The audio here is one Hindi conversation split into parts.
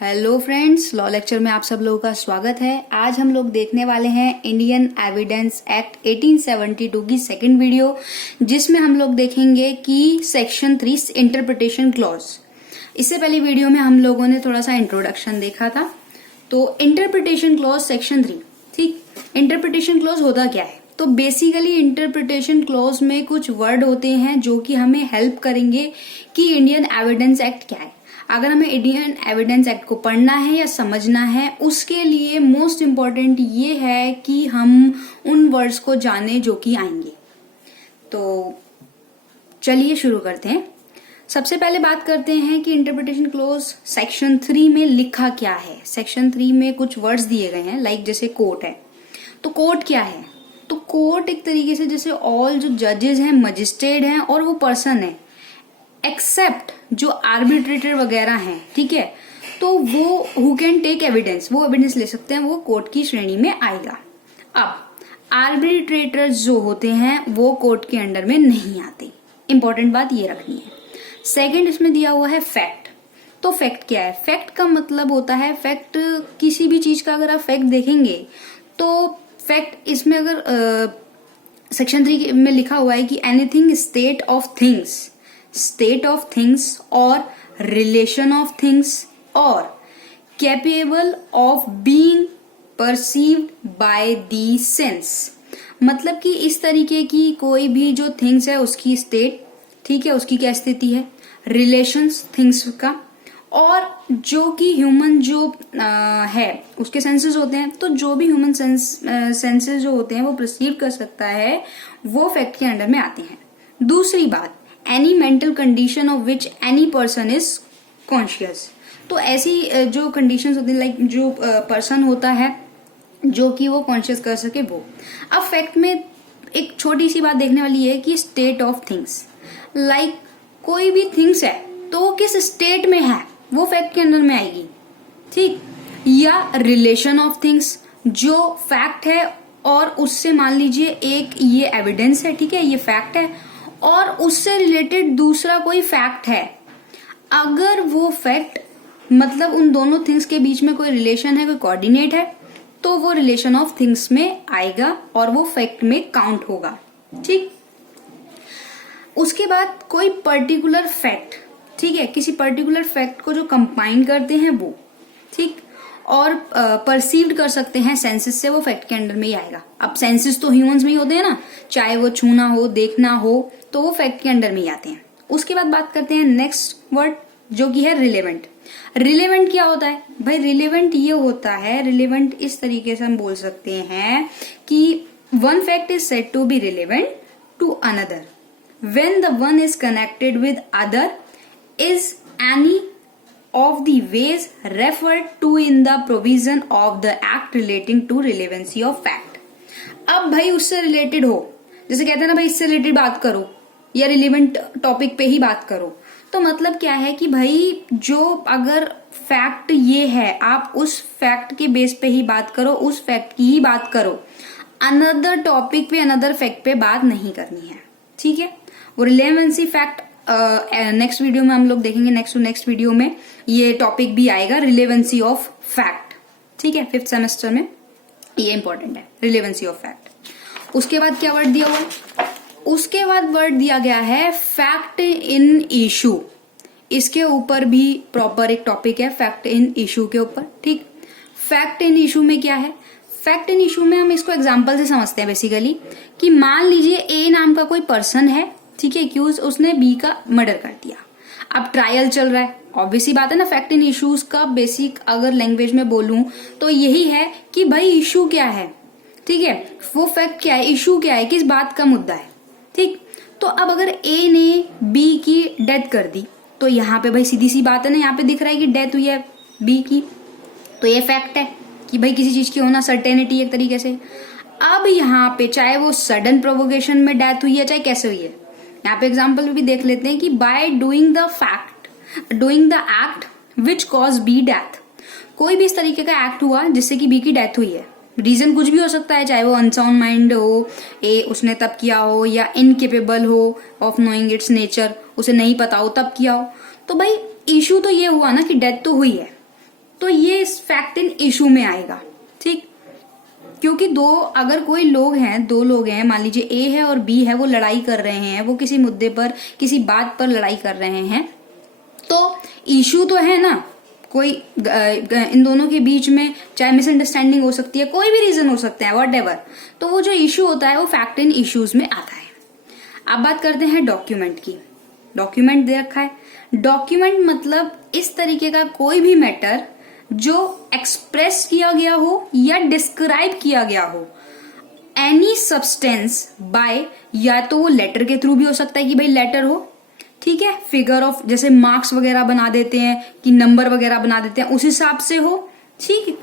हेलो फ्रेंड्स, लॉ लेक्चर में आप सब लोगों का स्वागत है। आज हम लोग देखने वाले हैं इंडियन एविडेंस एक्ट 1872 की सेकंड वीडियो, जिसमें हम लोग देखेंगे कि सेक्शन 3 इंटरप्रिटेशन क्लॉज। इससे पहले वीडियो में हम लोगों ने थोड़ा सा इंट्रोडक्शन देखा था। तो इंटरप्रिटेशन क्लॉज सेक्शन 3, ठीक। इंटरप्रिटेशन क्लॉज होता क्या है? तो बेसिकली इंटरप्रिटेशन क्लॉज में कुछ वर्ड होते हैं जो कि हमें हेल्प करेंगे कि इंडियन एविडेंस एक्ट क्या है। अगर हमें इंडियन एविडेंस एक्ट को पढ़ना है या समझना है, उसके लिए मोस्ट इम्पॉर्टेंट ये है कि हम उन वर्ड्स को जाने जो कि आएंगे। तो चलिए शुरू करते हैं। सबसे पहले बात करते हैं कि इंटरप्रिटेशन क्लॉज सेक्शन 3 में लिखा क्या है। सेक्शन 3 में कुछ वर्ड्स दिए गए हैं, लाइक जैसे कोर्ट है। तो कोर्ट क्या है? तो कोर्ट एक तरीके से जैसे ऑल जो जजेस हैं, मजिस्ट्रेट हैं और वो पर्सन है, एक्सेप्ट जो आर्बिट्रेटर वगैरह हैं, ठीक है। तो वो हु कैन टेक एविडेंस, वो एविडेंस ले सकते हैं, वो कोर्ट की श्रेणी में आएगा। अब आर्बिट्रेटर जो होते हैं वो कोर्ट के अंडर में नहीं आते। इंपॉर्टेंट बात ये रखनी है। सेकंड इसमें दिया हुआ है फैक्ट। तो फैक्ट क्या है? फैक्ट का मतलब होता है, फैक्ट किसी भी चीज का अगर आप फैक्ट देखेंगे तो फैक्ट इसमें अगर सेक्शन 3 में लिखा हुआ है कि एनीथिंग स्टेट ऑफ थिंग्स और रिलेशन ऑफ थिंग्स और capable of being perceived by the sense. मतलब कि इस तरीके की कोई भी जो थिंग्स है उसकी स्टेट, ठीक है, उसकी क्या स्थिति है, रिलेशंस थिंग्स का, और जो कि ह्यूमन जो है उसके सेंसेस होते हैं। तो जो भी ह्यूमन सेंसेस जो होते हैं वो परसीव कर सकता है, वो फैक्ट के अंडर में आते हैं। दूसरी बात, any mental condition of which any person is conscious. तो ऐसी जो कंडीशंस होती है, लाइक जो पर्सन होता है जो कि वो कॉन्शियस कर सके वो। अब फैक्ट में एक छोटी सी बात देखने वाली है कि स्टेट ऑफ थिंग्स, लाइक कोई भी थिंग्स है तो वो किस स्टेट में है वो फैक्ट के अंदर में आएगी, ठीक। या रिलेशन ऑफ थिंग्स, जो फैक्ट है और उससे मान लीजिए एक ये एविडेंस है, ठीक है, ये फैक्ट है और उससे रिलेटेड दूसरा कोई फैक्ट है। अगर वो फैक्ट मतलब उन दोनों थिंग्स के बीच में कोई रिलेशन है, कोई कोऑर्डिनेट है, तो वो रिलेशन ऑफ थिंग्स में आएगा और वो फैक्ट में काउंट होगा, ठीक। उसके बाद कोई पर्टिकुलर फैक्ट, ठीक है, किसी पर्टिकुलर फैक्ट को जो कंबाइन करते हैं वो, ठीक, और परसीव्ड कर सकते हैं सेंसेस से, वो फैक्ट के अंडर में ही आएगा। अब सेंसेस तो ह्यूमंस में ही होते हैं ना, चाहे वो छूना हो, देखना हो, तो वो फैक्ट के अंडर में ही आते हैं। उसके बाद बात करते हैं नेक्स्ट वर्ड जो कि है रिलेवेंट। रिलेवेंट क्या होता है भाई? रिलेवेंट ये होता है, रिलेवेंट इस तरीके से हम बोल सकते हैं कि one fact is said to be relevant to another when the one is connected with other is any of the ways referred to in the provision of the act relating to relevancy of fact। अब भाई उससे रिलेटेड हो, जैसे कहते हैं ना भाई इससे रिलेटेड बात करो या रिलेवेंट टॉपिक पे ही बात करो। तो मतलब क्या है कि भाई जो अगर फैक्ट ये है, आप उस फैक्ट के बेस पे ही बात करो, उस फैक्ट की ही बात करो, अनदर टॉपिक पे, अनदर फैक्ट पे बात नहीं करनी है, ठीक है। वो रिलेवेंसी फैक्ट नेक्स्ट वीडियो में हम लोग देखेंगे। नेक्स्ट वीडियो में ये टॉपिक भी आएगा, रिलेवेंसी ऑफ फैक्ट, ठीक है, 5th सेमेस्टर में ये इंपॉर्टेंट है, रिलेवेंसी ऑफ फैक्ट। उसके बाद क्या वर्ड दिया हुआ है? उसके बाद वर्ड दिया गया है फैक्ट इन इशू। इसके ऊपर भी प्रॉपर एक टॉपिक है, फैक्ट इन इशू के ऊपर, ठीक। फैक्ट इन इशू में क्या है? फैक्ट इन इशू में हम इसको एग्जाम्पल से समझते हैं बेसिकली, कि मान लीजिए ए नाम का कोई पर्सन है, ठीक है, एक्यूज, उसने बी का मर्डर कर दिया। अब ट्रायल चल रहा है। ऑब्वियसली बात है ना, फैक्ट इन इश्यूज का बेसिक अगर लैंग्वेज में बोलूं तो यही है कि भाई इशू क्या है, ठीक है, वो फैक्ट क्या है, इशू क्या है, किस बात का मुद्दा है, ठीक। तो अब अगर ए ने बी की डेथ कर दी, तो यहाँ पे भाई सीधी सी बात है ना, यहाँ पे दिख रहा है कि डेथ हुई है बी की, तो ये फैक्ट है कि भाई किसी चीज की होना, सर्टेनिटी एक तरीके से। अब यहाँ पे चाहे वो सडन प्रोवोकेशन में डेथ हुई है, चाहे कैसे हुई है, यहाँ पे एग्जाम्पल भी देख लेते हैं कि by doing the act which cause be death. कोई भी इस तरीके का एक्ट हुआ जिससे कि बी की डेथ हुई है। रीजन कुछ भी हो सकता है, चाहे वो अनसाउंड माइंड हो, उसने तब किया हो, या इनकेपेबल हो ऑफ नोइंग इट्स नेचर, उसे नहीं पता हो तब किया हो। तो भाई इशू तो ये हुआ ना कि डेथ तो हुई है, तो ये इस फैक्ट इन इशू में आएगा। ठीक, क्योंकि अगर कोई लोग हैं, दो लोग हैं, मान लीजिए ए है और बी है, वो लड़ाई कर रहे हैं, वो किसी मुद्दे पर, किसी बात पर लड़ाई कर रहे हैं, तो इशू तो है ना कोई इन दोनों के बीच में, चाहे मिसअंडरस्टैंडिंग हो सकती है, कोई भी रीजन हो सकता है, व्हाटएवर। तो वो जो इशू होता है वो फैक्ट इन इश्यूज में आता है। अब बात करते हैं डॉक्यूमेंट की। डॉक्यूमेंट दे रखा है। डॉक्यूमेंट मतलब इस तरीके का कोई भी मैटर जो एक्सप्रेस किया गया हो या डिस्क्राइब किया गया हो, एनी सब्सटेंस बाय, या तो वो लेटर के थ्रू भी हो सकता है कि भाई लेटर हो, ठीक है, फिगर ऑफ, जैसे मार्क्स वगैरह बना देते हैं कि नंबर वगैरह बना देते हैं, उस हिसाब से हो, ठीक,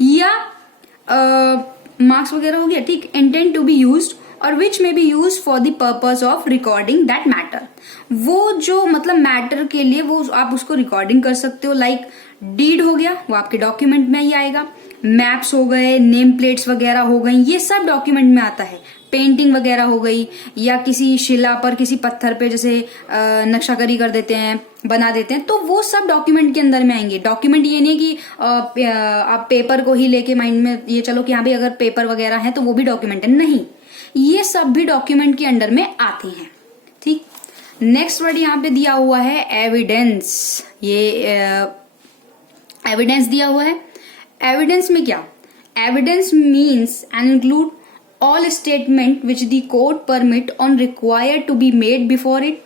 या मार्क्स वगैरह हो गया, ठीक, इंटेंट टू बी यूज्ड और विच में B use for the purpose of recording that matter. वो जो मतलब मैटर के लिए वो आप उसको रिकॉर्डिंग कर सकते हो, लाइक डीड हो गया, वो आपके डॉक्यूमेंट में ही आएगा। मैप्स हो गए, नेम प्लेट्स वगैरह हो गई, ये सब डॉक्यूमेंट में आता है। पेंटिंग वगैरह हो गई, या किसी शिला पर, किसी पत्थर पे जैसे नक्शाकारी कर देते हैं, बना देते हैं, तो वो सब डॉक्यूमेंट के अंदर में आएंगे। डॉक्यूमेंट ये नहीं कि आप पेपर को ही लेके माइंड में ये चलो कि हाँ भाई अगर पेपर वगैरह है तो वो भी डॉक्यूमेंट है, नहीं, ये सब भी डॉक्यूमेंट के अंडर में आते हैं। ठीक, नेक्स्ट वर्ड यहाँ पे दिया हुआ है एविडेंस। ये एविडेंस दिया हुआ है। एविडेंस में क्या, evidence means and include all statement which the court permit on required to be made before it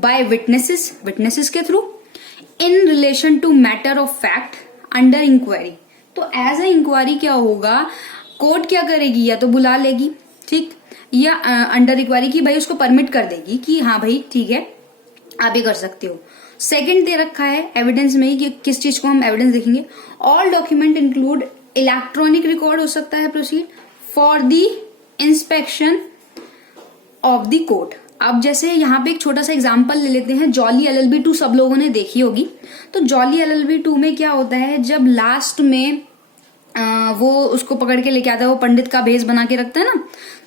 by witnesses के through in relation to matter of fact under inquiry। तो as a inquiry क्या होगा, कोर्ट क्या करेगी, या तो बुला लेगी, ठीक, या अंडर इंक्वायरी की भाई उसको परमिट कर देगी कि हाँ भाई ठीक है आप ये कर सकते हो। सेकंड दे रखा है एविडेंस में ही कि किस चीज को हम एविडेंस देखेंगे। All document include electronic record हो सकता है proceed for the inspection of the court. अब जैसे यहाँ पे एक छोटा सा एग्जांपल ले लेते हैं, जॉली LLB 2 सब लोगों ने देखी होगी। तो जॉली LLB 2 में क्या होता है, जब लास्ट में वो उसको पकड़ के लेके आता है, वो पंडित का भेष बना के रखता है ना,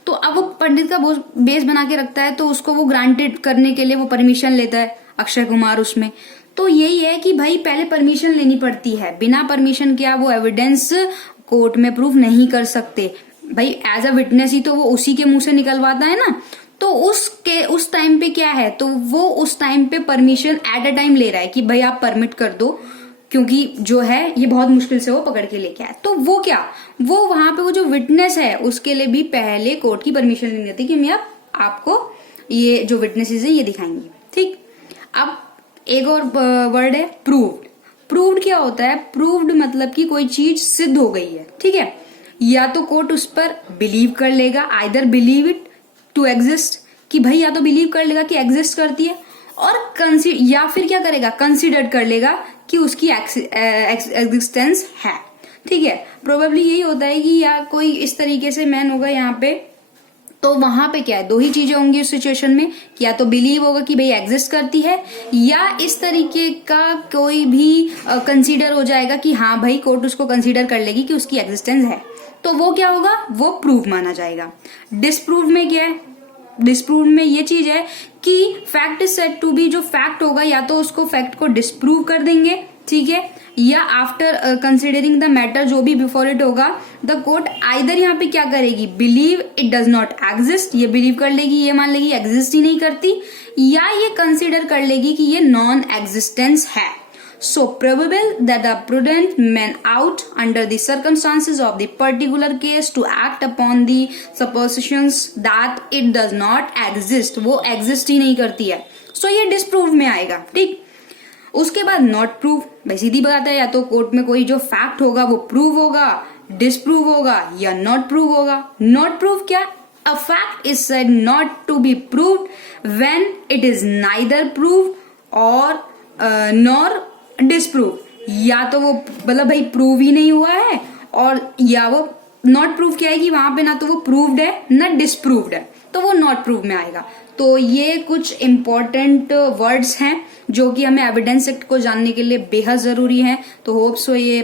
तो अब वो पंडित का भेष बना के रखता है, तो उसको वो ग्रांटेड करने के लिए वो परमिशन लेता है अक्षय कुमार उसमें। तो यही है कि भाई पहले परमिशन लेनी पड़ती है, बिना परमिशन के आप वो एविडेंस कोर्ट में प्रूफ नहीं कर सकते। भाई एज अ विटनेस ही तो वो उसी के मुंह से निकलवाता है ना, तो उस टाइम पे क्या है, तो वो उस टाइम पे परमिशन एट अ टाइम ले रहा है कि भाई आप परमिट कर दो, क्योंकि जो है ये बहुत मुश्किल से वो पकड़ के लेके आया। तो वो क्या, वो वहां पे वो जो विटनेस है उसके लिए भी पहले कोर्ट की परमिशन लेनी होती है कि मैं आपको ये जो विटनेसेस है ये दिखाएंगे। ठीक, अब एक और वर्ड है प्रूव्ड। प्रूव्ड क्या होता है, प्रूव्ड मतलब कि कोई चीज सिद्ध हो गई है, ठीक है, या तो कोर्ट उस पर बिलीव कर लेगा, either believe it to exist, कि भाई या तो बिलीव कर लेगा कि एग्जिस्ट करती है, और या फिर क्या करेगा, कंसिडर कर लेगा कि उसकी एग्जिस्टेंस है। ठीक है, प्रोबेबली यही होता है कि या कोई इस तरीके से मैन होगा यहाँ पे, तो वहां पे क्या है, दो ही चीजें होंगी उस सिचुएशन में, कि या तो बिलीव होगा कि भाई एग्जिस्ट करती है, या इस तरीके का कोई भी कंसीडर हो जाएगा कि हाँ भाई कोर्ट उसको कंसीडर कर लेगी कि उसकी एग्जिस्टेंस है, तो वो क्या होगा, वो प्रूव माना जाएगा। डिसप्रूव में क्या है, डिसप्रूव में ये चीज है कि fact is said to be, जो फैक्ट होगा या तो उसको फैक्ट को डिसप्रूव कर देंगे, ठीक है, या आफ्टर कंसिडरिंग द मैटर, जो भी बिफोर इट होगा, द कोर्ट आइदर यहाँ पे क्या करेगी, believe it does not exist, ये बिलीव कर लेगी, ये मान लेगी एग्जिस्ट ही नहीं करती, या ये कंसिडर कर लेगी कि ये नॉन एग्जिस्टेंस है। So probable that the prudent men out under the circumstances of the particular case to act upon the suppositions that it does not exist, वो exist ही नहीं करती है, so ये disprove में आएगा। ठीक, उसके बाद not prove, भाई सीधी बात है, या तो कोर्ट में कोई जो फैक्ट होगा वो प्रूव होगा, डिसप्रूव होगा, या नॉट प्रूव होगा। नॉट प्रूव क्या, a fact is said not to be proved when it is neither proved or nor disprove, या तो वो मतलब भाई प्रूव ही नहीं हुआ है, और या वो नॉट प्रूव क्या है कि वहां पे ना तो वो प्रूव्ड है ना डिसप्रूव्ड है, तो वो नॉट प्रूव में आएगा। तो ये कुछ इंपॉर्टेंट वर्ड्स हैं जो कि हमें एविडेंस एक्ट को जानने के लिए बेहद जरूरी है। तो होप सो ये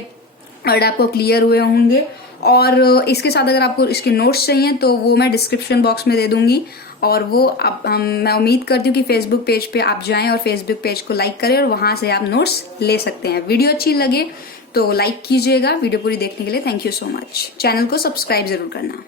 वर्ड आपको क्लियर हुए होंगे, और इसके साथ अगर आपको इसके नोट्स चाहिए तो वो मैं डिस्क्रिप्शन बॉक्स में दे दूंगी, और वो मैं उम्मीद करती हूँ कि फेसबुक पेज पे आप जाएं और फेसबुक पेज को लाइक करें और वहां से आप नोट्स ले सकते हैं। वीडियो अच्छी लगे तो लाइक कीजिएगा। वीडियो पूरी देखने के लिए thank you so much. Channel को सब्सक्राइब जरूर करना।